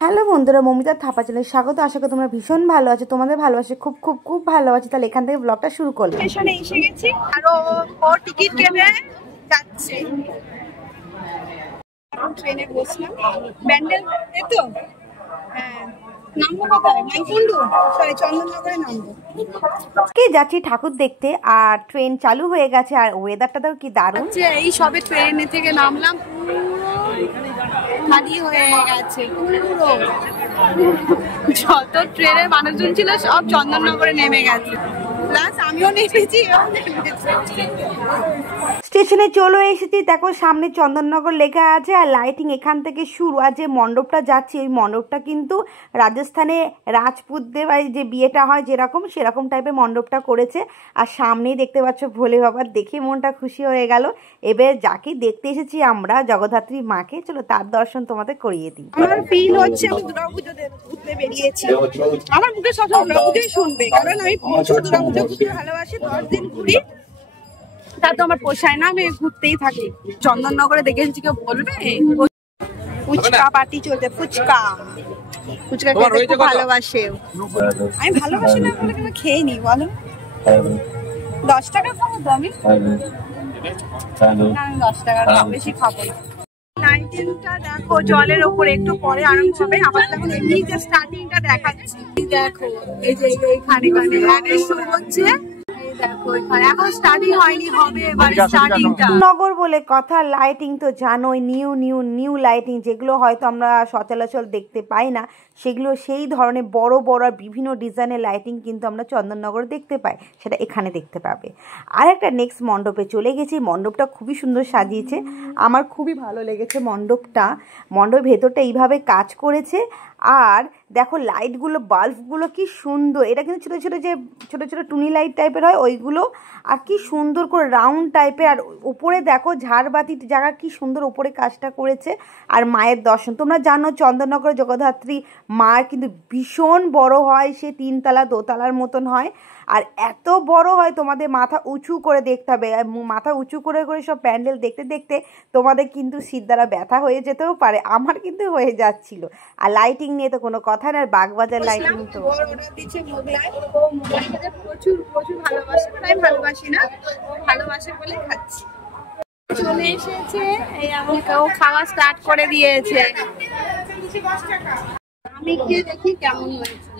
Hello বন্ধুরা, মমিতার থাপা চ্যানেলে স্বাগত। আশা করি তোমরা ভীষণ ভালো আছো। তোমাদের ভালোবাসে খুব খুব খুব ভালো আছি। তাহলে এখান থেকে ব্লগটা শুরু করলাম। স্টেশনে এসে গেছি আর ও টিকিট কেটে যাচ্ছে। ট্রেনে বসলাম, ব্যান্ডেল তো হ্যাঁ। নামবো কোথায়? মাইকুন্ডু সরি চন্দননগরে নামবো। কে যাচ্ছি ঠাকুর দেখতে, আর ট্রেন চালু হয়ে গেছে। আর ওয়েদারটা তো কি দারুণ। এই সবে ট্রেনে থেকে নামলাম, খালি হয়ে গেছে পুরো। যত ট্রেনের মানুষজন ছিল সব চন্দননগরে নেমে গেছে, প্লাস আমিও নেমেছি। স্টেশনে চলে এসেছি, দেখো সামনে চন্দননগর লেখা আছে আর লাইটিং এখান থেকে শুরু। আর যে মণ্ডপটা যাচ্ছি ওই মণ্ডপটা কিন্তু রাজস্থানে রাজপুতদের বাড়ি যে বিয়েটা হয় যেরকম সেরকম টাইপের মণ্ডপটা করেছে। আর সামনেই দেখতে পাচ্ছ ভোলে বাবা, দেখে মনটা খুশি হয়ে গেল। এবার যাকে দেখতে এসেছি আমরা জগদ্ধাত্রী মাকে, চলো তার দর্শন তোমাদের করিয়ে দিই। আমার ফিল হচ্ছে আমি দুর্গাপুজো ঘুরতে বেরিয়েছি। আমার মুখে সব দুর্গাপুজোই শুনবে, কারণ আমি প্রচুর দুর্গাপুজো ঘুরতে ভালোবাসি। 10 দিন ঘুরি, তা তো আমার পোষায় না, আমি ঘুরতেই থাকি। চন্দননগরে দেখে এসেছি, কেউ বলবে? ফুচকা পার্টি চলছে, ফুচকা ফুচকা খেতে খুব ভালোবাসে। আমি ভালোবাসি না বলে কিন্তু খেয়ে নি, বলো 10 টাকা খাবো তো আমি? না, আমি 10 টাকার কম বেশি খাবো না। লাইটিংটা দেখো, জলের ওপরে একটু পরে আরম্ভ হবে। আবার দেখো এমনি যে স্টার্টিংটা দেখা যাচ্ছে, দেখো এই যে এইখানে গানের শুরু হচ্ছে। দেখো এখানে এখন স্টার্টিং হয়নি, হবে এবার স্টার্টিংটা। নগর বলে কথা, লাইটিং তো জানোই, নিউ নিউ নিউ লাইটিং, যেগুলো হয়তো আমরা সচরাচর দেখতে পাই না, সেগুলো সেই ধরনের বড় বড় আর বিভিন্ন ডিজাইনের লাইটিং কিন্তু আমরা চন্দননগর দেখতে পাই, সেটা এখানে দেখতে পাবে। আর একটা নেক্সট মণ্ডপে চলে গেছি। মণ্ডপটা খুবই সুন্দর সাজিয়েছে, আমার খুবই ভালো লেগেছে মণ্ডপটা। মণ্ডপের ভেতরটা এইভাবে কাজ করেছে। আর দেখো লাইটগুলো, বাল্বগুলো কি সুন্দর। এটা কিন্তু ছোটো ছোটো যে ছোটো ছোটো টুনি লাইট টাইপের হয় ওইগুলো, আর কি সুন্দর করে রাউন্ড টাইপের। আর উপরে দেখো ঝাড়বাতির জায়গা কি সুন্দর উপরে কাজটা করেছে। আর মায়ের দর্শন, তোমরা জানো চন্দননগর জগদ্ধাত্রী মার কিন্তু ভীষণ বড় হয়, সে 3 তলা 2 তলার মতন হয়। আর এত বড় হয় তোমাদের মাথা উঁচু করে দেখতে হবে। আর মাথা উঁচু করে করে সব প্যান্ডেল দেখতে দেখতে তোমাদের কিন্তু সিট দ্বারা ব্যথা হয়ে যেতেও পারে, আমার কিন্তু হয়ে যাচ্ছিল। আর লাইটিং নিয়ে তো কোনো কথা না, আর বাগবাজার লাইটিং তো প্রচুর প্রচুর ভালোবাসে, তাই ভালোবাসি না, ভালোবাসে বলে খাচ্ছি। চলে এসেছে, এই আমাকে ও খাওয়া স্টার্ট করে দিয়েছে। আমি গিয়ে দেখি কেমন হয়েছে।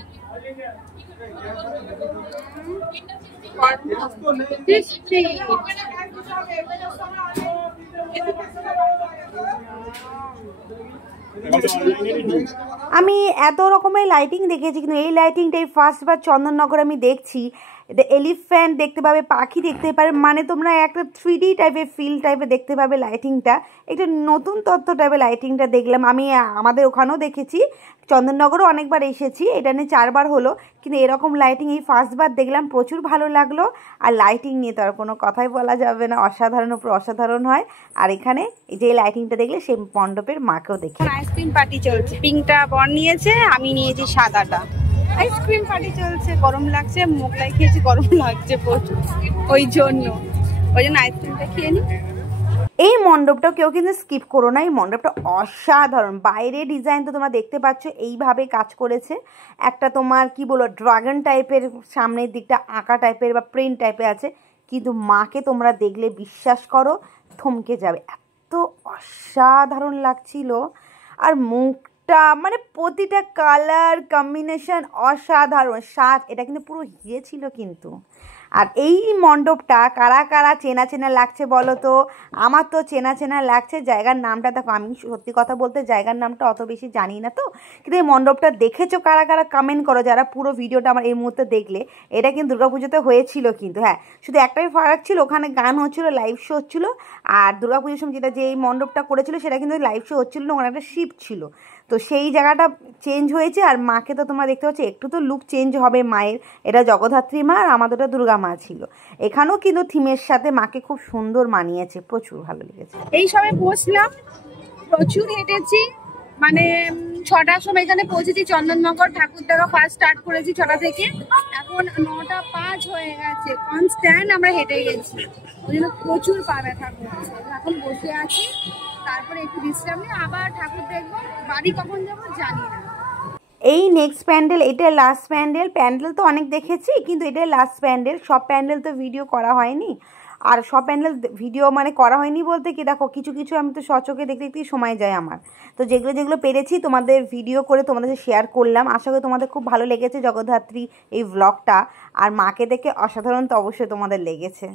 আমি এত রকমের লাইটিং দেখেছি, কিন্তু এই লাইটিংটাই ফার্স্টবার চন্দননগর আমি দেখছি। এটা এলিফ্যান্ট দেখতে পাবে, পাখি দেখতে পাবে, মানে তোমরা একটা 3D টাইপের ফিল টাইপের দেখতে পাবে লাইটিংটা। একটা নতুন তথ্য টাইপের লাইটিংটা দেখলাম আমি। আমাদের ওখানেও দেখেছি, চন্দননগরও অনেকবার এসেছি, এটা নিয়ে 4 বার হলো, কিন্তু এরকম লাইটিং এই ফার্স্টবার দেখলাম, প্রচুর ভালো লাগলো। আর লাইটিং নিয়ে তো আর কোনো কথাই বলা যাবে না, অসাধারণ উপর অসাধারণ হয়। আর এখানে এই যে লাইটিংটা দেখলে সেই মণ্ডপের মাকেও দেখি। আইসক্রিম পার্টি চলছে, পিঙ্কটা বর নিয়েছে, আমি নিয়েছি সাদাটা। আইসক্রিম পার্টি চলছে, গরম লাগছে, মোগলাই খেয়েছি, গরম লাগছে প্রচুর, ওই জন্য আইসক্রিমটা খেয়ে নি। এই মণ্ডপটাও কেউ কিন্তু স্কিপ করো না, এই মণ্ডপটা অসাধারণ। বাইরে ডিজাইন তো তোমরা দেখতে পাচ্ছ, এইভাবে কাজ করেছে। একটা তোমার কি বলো ড্রাগন টাইপের সামনের দিকটা আঁকা টাইপের বা প্রিন্ট টাইপের আছে, কিন্তু মাকে তোমরা দেখলে বিশ্বাস করো থমকে যাবে, এত অসাধারণ লাগছিল। আর মুখটা মানে প্রতিটা কালার কম্বিনেশন অসাধারণ। সাজ এটা কিন্তু পুরো হিরে ছিল কিন্তু। আর এই মণ্ডপটা কারা কারা চেনা চেনা লাগছে বলো তো? আমার তো চেনা চেনা লাগছে। জায়গার নামটা দেখো, আমি সত্যি কথা বলতে জায়গার নামটা অত বেশি জানি না তো, কিন্তু এই মণ্ডপটা দেখেছো কারা কারা কমেন্ট করো, যারা পুরো ভিডিওটা আমার এই মুহূর্তে দেখলে। এটা কিন্তু দুর্গাপুজোতে হয়েছিল কিন্তু, হ্যাঁ শুধু একটাই ফারাক ছিল, ওখানে গান হচ্ছিলো, লাইভ শো হচ্ছিলো। আর দুর্গাপুজোর সময় যেটা যে এই মণ্ডপটা করেছিল সেটা কিন্তু লাইভ শো হচ্ছিলো না, ওখানে একটা শিব ছিল, তো সেই জায়গাটা চেঞ্জ হয়েছে। আর মাকে তো তোমরা দেখতে পাচ্ছ, একটু তো লুক চেঞ্জ হবে মায়ের। এটা জগদ্ধাত্রী মা আর আমাদেরটা দুর্গা মা ছিল। এখানেও কিন্তু থিমের সাথে মাকে খুব সুন্দর মানিয়েছে, প্রচুর ভালো লেগেছে। এই সবে বসলাম, প্রচুর হেঁটেছি, মানে 6টার সময় এখানে পৌঁছেছি চন্দননগর। ঠাকুর দেখা ফার্স্ট স্টার্ট করেছি 6টা থেকে, এখন 9টা 5 হয়ে গেছে। কনস্ট্যান্ট আমরা হেঁটে গেছি, ওই জন্য প্রচুর পা ব্যথা করছে। এখন বসে আছি, তারপরে একটু বিশ্রাম নিয়ে আবার ঠাকুর দেখবো। বাড়ি কখন যাবো জানি না। এই নেক্সট প্যান্ডেল, এটা লাস্ট প্যান্ডেল। প্যান্ডেল তো অনেক দেখেছি, কিন্তু এটাই লাস্ট প্যান্ডেল। সব প্যান্ডেল তো ভিডিও করা হয়নি, আর সব প্যান্ডেল ভিডিও মানে করা হয়নি বলতে কি, দেখো কিছু কিছু আমি তো সচকে দেখতে দেখতেই সময় যায় আমার। তো যেগুলো যেগুলো পেরেছি তোমাদের ভিডিও করে তোমাদের শেয়ার করলাম। আশা করি তোমাদের খুব ভালো লেগেছে জগদ্ধাত্রী এই ব্লগটা, আর মাকে দেখে অসাধারণ তো অবশ্যই তোমাদের লেগেছে।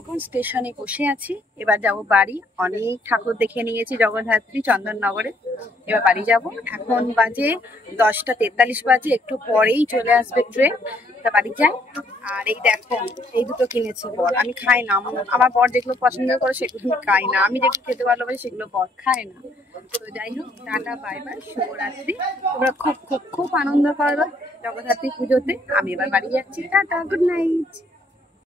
এখন স্টেশনে বসে আছি, এবার যাব বাড়ি। অনেক ঠাকুর দেখে নিয়েছি জগদ্ধাত্রী চন্দননগরে, এবার বাড়ি যাব। এখন বাজে 10:43 বাজে, একটু পরেই চলে আসবে ট্রেন, তা বাড়ি যাই। আর এই দেখো, এই দুটো কিনেছে বর, আমি খাই না। আমার বর যেগুলো পছন্দ করে সেগুলো আমি খাই না, আমি যেগুলো খেতে ভালোবাসি সেগুলো বর খায় না। তো যাই হোক, টাটা বাই বাই, শুভরাত্রি। তোমরা খুব খুব খুব আনন্দ করো জগদ্ধাত্রী পুজোতে। আমি এবার বাড়ি যাচ্ছি, টাটা, গুড নাইট।